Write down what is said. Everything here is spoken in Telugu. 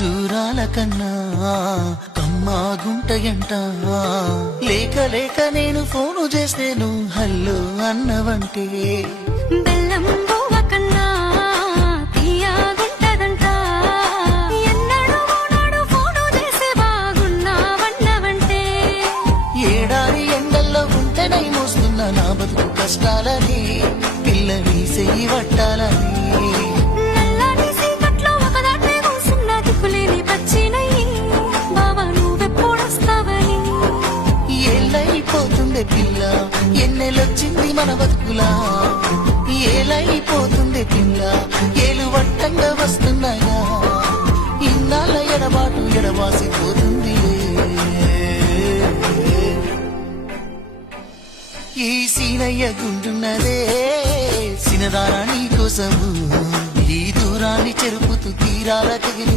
ఖర్జూరాల కన్నా కమ్మాగుంటయంట లేక లేక నేను ఫోను చేస్తేను హల్లో అన్నవంటే బెల్లం బువ్వ కన్నా తీయగుంటదంట ఎన్నడూ నాడు ఫోను చేసే బాగున్నావన్నవంటే ఏడాది ఎండల్లో ఉంటేనై మోస్తున్న నా బతుకు కష్టాలని పిల్ల వీసేయి వట్టాలని పిల్ల ఎన్నెలొచ్చింది మన బతుకులా ఏలైపోతుంది పిల్ల ఏలు వట్టంగా వస్తున్నాయా ఇన్నాళ్ళ ఎడబాటు ఎడవాసిపోతుంది ఈ సీనయ్య గుంటున్నదే సినదారా నీ కోసము ఈ దూరాన్ని చెరుపుతూ తీరాల తెగిలి